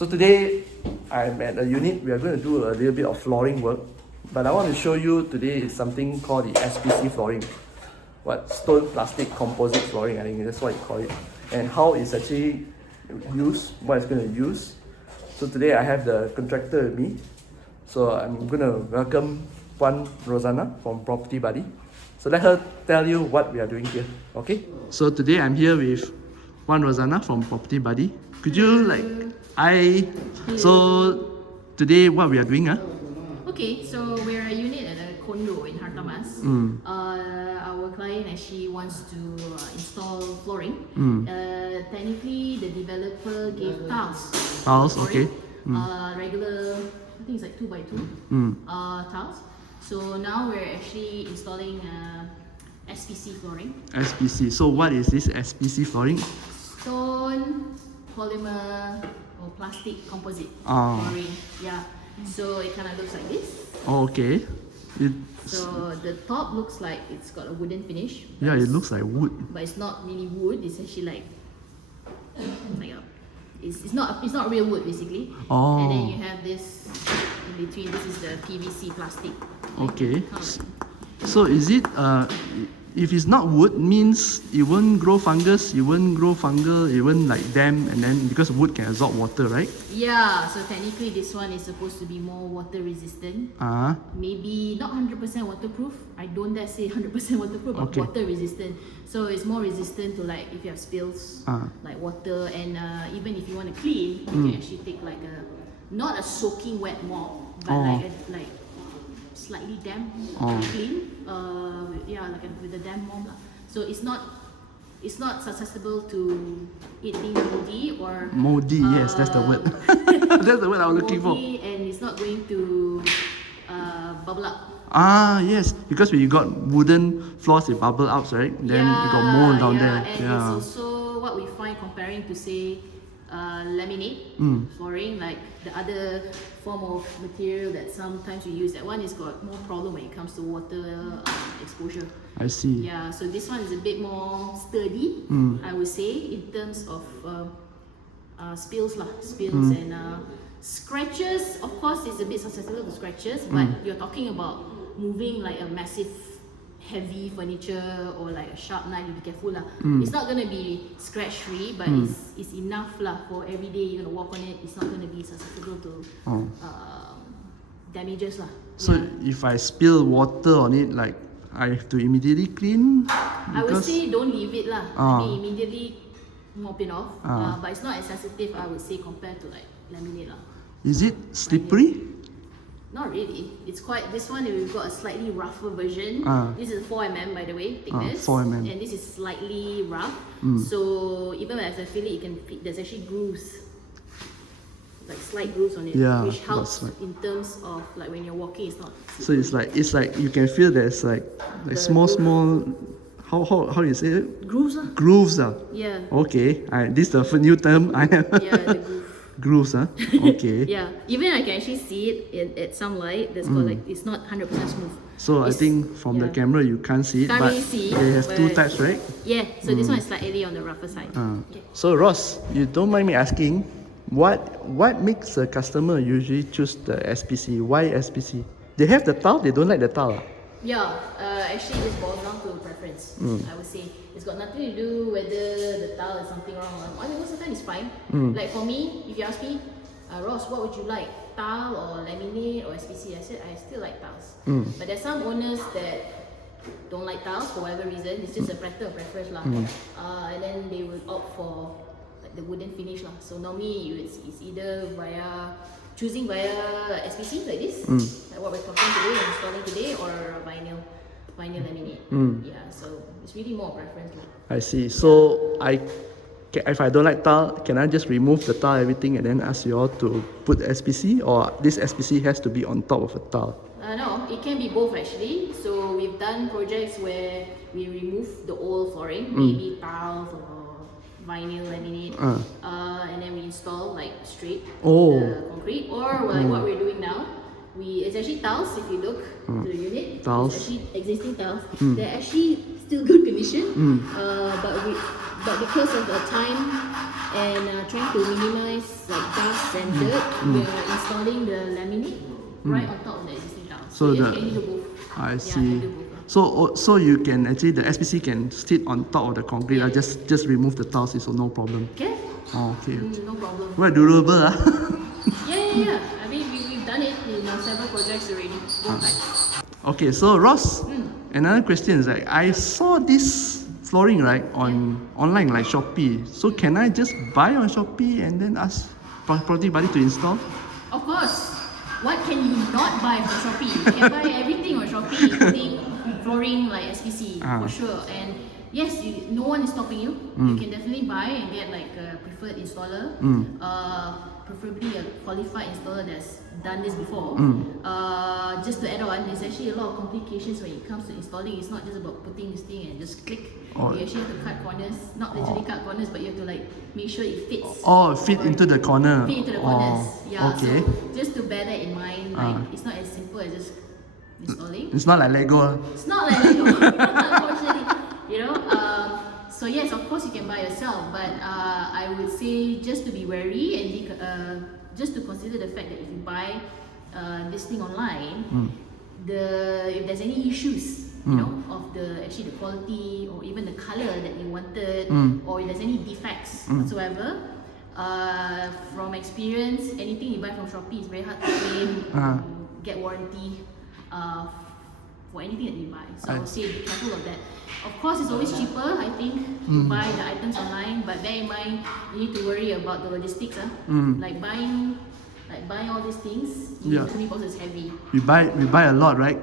So today I'm at a unit. We are going to do a little bit of flooring work, but I want to show you today is something called the SPC flooring. Stone plastic composite flooring, I think that's what you call it. And how it's actually used, what it's going to use. So today I have the contractor with me. So I'm going to welcome Puan Rosanna from Property Buddy. So let her tell you what we are doing here, okay? So today I'm here with Puan Rosanna from Property Buddy. Could you so today what we are doing? Okay, so we're a unit at a condo in Hartamas. Our client actually wants to install flooring. Technically, the developer gave tiles. Tiles, okay. Regular, I think it's like 2x2 tiles. So now we're actually installing SPC flooring. SPC. So what is this SPC flooring? Stone, polymer, or plastic composite flooring. Yeah. So it kind of looks like this. Okay. So the top looks like it's got a wooden finish. Yeah, it looks like wood. But it's not really wood. It's actually it's not real wood basically. And then you have this in between. This is the PVC plastic. Okay. So is it if it's not wood, means it won't grow fungus, it won't grow fungal, it won't like damp, and then because wood can absorb water, right? Yeah, so technically this one is supposed to be more water resistant. Maybe not 100% waterproof. I don't dare say 100% waterproof, but water resistant. So it's more resistant to like if you have spills, like water, and even if you want to clean, you can actually take like not a soaking wet mop, but like slightly damp clean. With a damp mop. So it's not susceptible to it being moldy or moldy. Yes, that's the word. That's the word I was looking for. And it's not going to bubble up. Yes, because when you got wooden floors, it bubble up, right? Then you got mold down there. And it's also what we find comparing to say laminate flooring, like the other form of material that sometimes we use. That one has got more problem when it comes to water exposure. I see. Yeah, so this one is a bit more sturdy, I would say, in terms of spills and scratches. Of course, it's a bit susceptible to scratches, but you're talking about moving like a massive heavy furniture or like a sharp knife, you be careful lah. It's not gonna be scratch free, but it's enough lah for every day you're gonna walk on it. It's not gonna be susceptible to damages lah. So if I spill water on it, like I have to immediately clean? I would say don't leave it lah. I mean immediately mop it off. But it's not as sensitive, I would say, compared to like laminate lah. Is it slippery? Not really. It's quite. This one we've got a slightly rougher version. This is 4mm by the way, thickness. 4mm. And this is slightly rough. So even as I feel it, there's actually grooves, like slight grooves on it, which helps in terms of like when you're walking, it's not. So it's like you can feel there's like small. How you say it? Grooves. Grooves. Yeah. Okay. This is the new term. Yeah, the groove. Grooves, Okay. Yeah, even I can actually see it at some light. That's called like it's not 100% smooth. So I think from the camera you can't see it, can't but really see, it has two types, right? Yeah. So this one is slightly on the rougher side. Okay. So Ross, you don't mind me asking, what makes a customer usually choose the SPC? Why SPC? They have the tile, they don't like the tile. Yeah, actually this boils down to preference. I would say it's got nothing to do whether the tile is something wrong. I mean, most of the time it's fine. Like for me, if you ask me, Ross, what would you like, tile or laminate or SPC? I said I still like tiles. But there's some owners that don't like tiles for whatever reason. It's just a matter of preference lah. And then they will opt for like the wooden finish lah. So normally it's either choosing via SPC like this, like what we're talking today and installing today, or vinyl laminate. Yeah, so it's really more preference. I see. So if I don't like tile, can I just remove the tile, everything, and then ask you all to put SPC, or this SPC has to be on top of a tile? No, it can be both actually. So we've done projects where we remove the old flooring, maybe tiles or vinyl laminate, and then we install like straight concrete, or like what we're doing now. It's actually tiles. If you look to the unit, tiles. It's actually existing tiles. They're actually still good condition, but because of the time and trying to minimize like dust and dirt, we're installing the laminate right on top of the existing tile. So you the- can do both. I Yeah, see. can do both. So you can actually, the SPC can sit on top of the concrete. Yeah. Just remove the tiles, so no problem. Okay? Oh, okay. No problem. Well, durable. Yeah. I mean, we've done it in several projects already. Both types. Okay, so Ross, another question is like, I saw this flooring right on online like Shopee. So can I just buy on Shopee and then ask property buddy to install? Of course. What can you not buy from Shopee? You can buy everything on Shopee, including flooring like SPC, for sure. And yes, no one is stopping you. You can definitely buy and get like a preferred installer, preferably a qualified installer that's done this before. Just to add on, there's actually a lot of complications when it comes to installing. It's not just about putting this thing and just click. You actually have to cut corners, not literally cut corners, but you have to like make sure it fits. Oh, fit into the corner. Fit into the corners. Yeah. Okay. So just to bear that in mind, like it's not as simple as just installing. It's not like Lego. It's not like Lego, unfortunately. So yes, of course you can buy yourself, but I would say just to be wary and just to consider the fact that if you buy this thing online, if there's any issues, of the quality or even the color that you wanted, or if there's any defects whatsoever, from experience, anything you buy from Shopee is very hard to claim, get warranty for anything that you buy. So I would say be careful of that. Of course, it's always cheaper, I think, to buy the items online, but bear in mind, you need to worry about the logistics. Like buying all these things, usually because it's heavy. We buy a lot, right?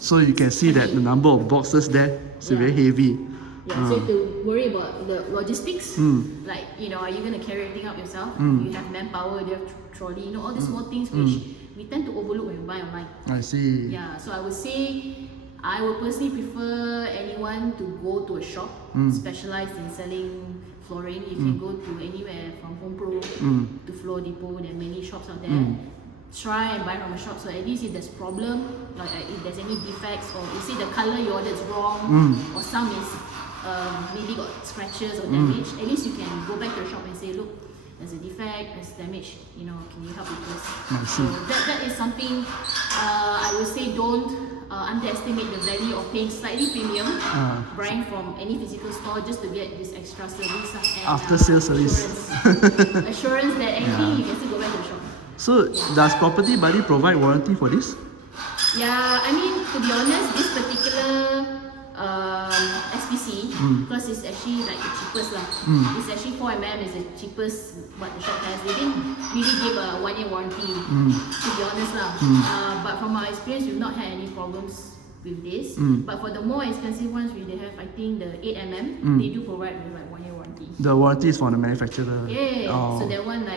So you can see that the number of boxes there is very heavy. Yeah, so you have to worry about the logistics. Like, are you going to carry everything up yourself? Do you have manpower? Do you have trolley? All these small things which we tend to overlook when we buy online. I see. Yeah, so I would say I would personally prefer anyone to go to a shop specialized in selling flooring. You can go to anywhere from Home Pro to Floor Depot. There are many shops out there. Try and buy from a shop, so at least if there's problem, like if there's any defects, or you see the color you ordered is wrong, or some is maybe got scratches or damage, at least you can go back to the shop and say, look, there's a defect, there's damage, can you help with this? So that is something I would say don't underestimate the value of paying slightly premium, buying from any physical store just to get this extra service and after sales service. Assurance that anything you can still go back to the shop. So does Property Buddy provide warranty for this? Yeah, I mean, to be honest, this particular SPC, because it's actually like the cheapest lah. It's actually 4mm is the cheapest what the shop has. They didn't really give a 1-year warranty, to be honest lah. But from our experience, we've not had any problems with this. But for the more expensive ones, which they have, I think the 8mm, they do provide with like 1-year warranty. The warranty is from the manufacturer. Yeah. So that one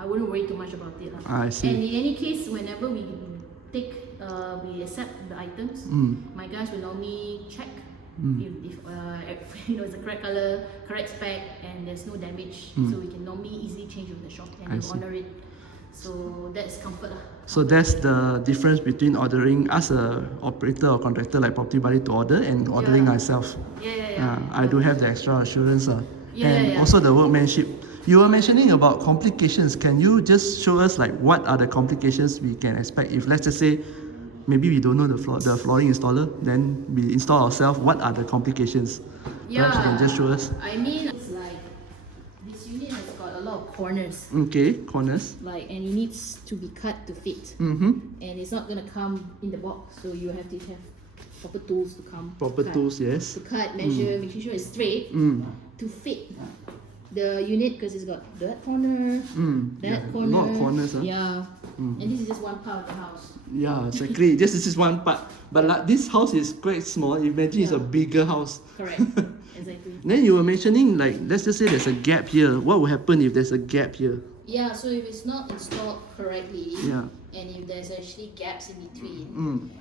I wouldn't worry too much about it lah. I see. And in any case, whenever we we accept the items, my guys will normally check if it's the correct color, correct spec, and there's no damage. So we can normally easily change with the shop and they'll honor it. So that's comfort lah. So that's the difference between ordering as a operator or contractor like Property Buddy to order and ordering ourselves. I do have the extra assurance and also the workmanship. You were mentioning about complications. Can you just show us like what are the complications we can expect if, let's just say, maybe we don't know the flooring installer, then we install ourselves. What are the complications? Perhaps you can just show us. I mean, it's like this unit has got a lot of corners. Okay, corners. And it needs to be cut to fit. And it's not gonna come in the box, so you have to have proper tools to come. Tools, yes. To cut, measure, making sure it's straight to fit the unit, because it's got that corner, that corner. A lot of corners. And this is just one part of the house. Yeah, exactly. This is just one part. But like, this house is quite small. Imagine it's a bigger house. Correct. Exactly. Then you were mentioning, like, let's just say there's a gap here. What will happen if there's a gap here? Yeah, so if it's not installed correctly, and if there's actually gaps in between,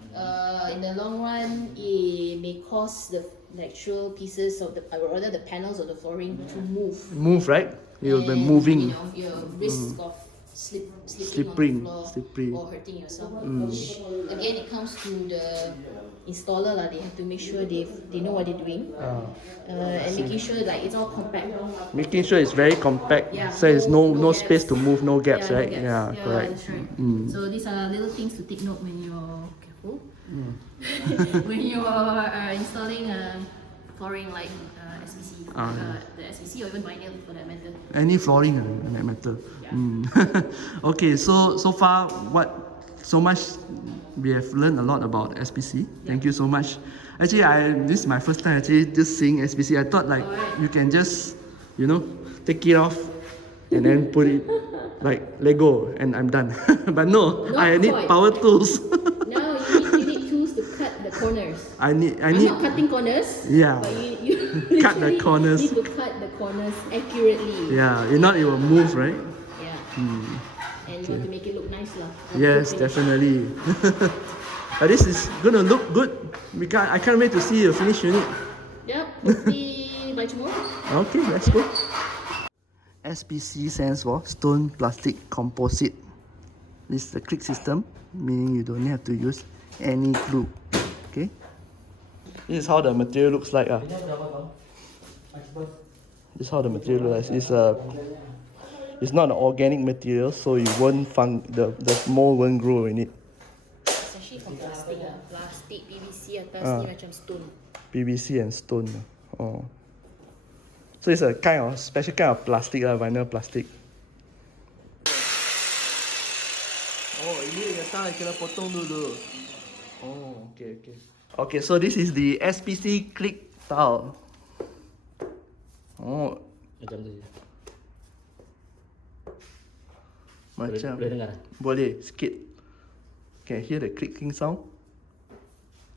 in the long run, it may cause the actual pieces of or rather the panels of the flooring to move. Move, right? You'll be moving. Your risk of slipping on the floor slippery. or hurting yourself. Which, again, it comes to the installer lah. They have to make sure they know what they're doing, and making sure like it's all compact. Making sure it's very compact, Yeah, so there's no gaps. space to move, no gaps, Yeah, right? no gaps. Yeah, correct. That's right. So these are little things to take note when you're careful. When you're installing flooring like SPC, the SPC or even vinyl for that matter. Any flooring in that matter. Okay, so far so much we have learned a lot about SPC. Thank you so much. Actually, this is my first time actually just seeing SPC. I thought like you can just take it off and then put it like Lego and I'm done. But no, I need power tools. Now you need tools to cut the corners. I'm not cutting corners. Yeah. But you Cut the corners. need to cut the corners accurately. Yeah, if not it will move, right? Yeah. And you want to make it look nice lah. Yes, definitely. But this is gonna look good. I can't wait to see the finished unit. Yep, hopefully by tomorrow. Okay, let's go. SPC stands for Stone Plastic Composite. This is the click system, meaning you don't have to use any glue. Okay. This is how the material looks like. This is how the material looks like. It's not an organic material, so you won't the mold won't grow in it. It's actually from plastic plastic PVC atas ni macam stone. PVC and stone. Oh. So it's a special kind of plastic, vinyl plastic. Oh, ini datang kena potong dulu. Oh, okay. Okay, so this is the SPC click tile. Oh, Macam tu je. macam. Boleh dengar? Boleh, sikit. Can hear the clicking sound?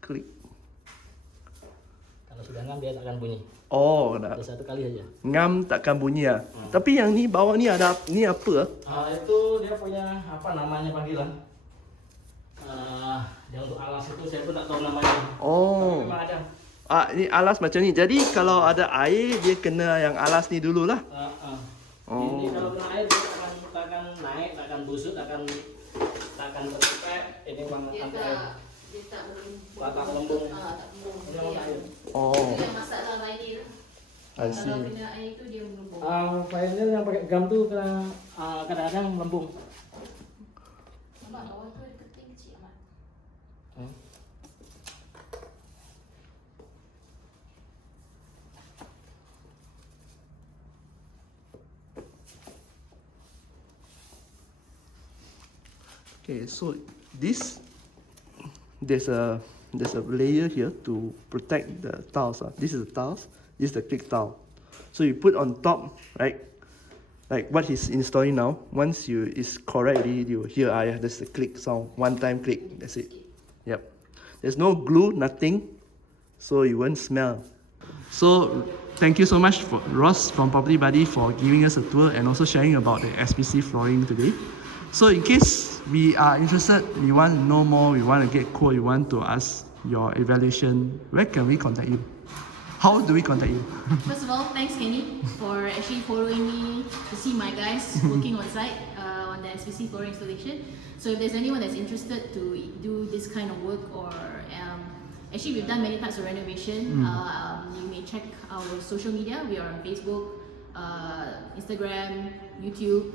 Click. Kalau sudah ngam dia takkan bunyi. Oh, dah. Ada satu kali saja. Ngam takkan bunyi lah. Tapi yang ni bawah ni ada ni apa? Itu dia punya apa namanya panggilan. Dia untuk alas itu saya pun tak tahu namanya. Oh. Memang ada. Ni alas macam ni. Jadi kalau ada air dia kena yang alas ni dululah. Ini kalau kena air dia takkan naik, takkan busuk, takkan terpepet. Ini memang anti-air. Dia tak Tak melembung. Ini memang air. Oh, Dia masalah lain lah. I see. Kalau kena air itu dia melembung. Pioneer yang pakai gam tu kena kadang-kadang melembung. Nampak bawah tu ada keting kecil amat. Okay, so there's a layer here to protect the tiles. This is the tiles. This is the click tile. So you put on top, right? Like what he's installing now. Once it's correct, you hear there's the click sound. One time click. That's it. Yep. There's no glue, nothing, so you won't smell. So thank you so much for Ross from Property Buddy for giving us a tour and also sharing about the SPC flooring today. So in case we are interested, we want to know more, we want to get quote, we want to ask your evaluation, where can we contact you? How do we contact you? First of all, thanks Kenny for actually following me to see my guys working on site on the SPC flooring installation. So if there's anyone that's interested to do this kind of work or actually we've done many types of renovation, you may check our social media. We are on Facebook, Instagram, YouTube.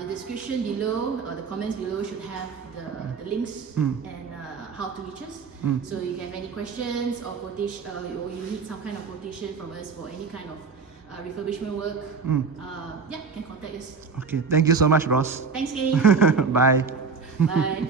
The description below or the comments below should have the links and how to reach us. So if you have any questions or quotation, or you need some kind of quotation from us for any kind of refurbishment work, you can contact us. Okay, thank you so much, Ross. Thanks, Kenny. Bye. Bye.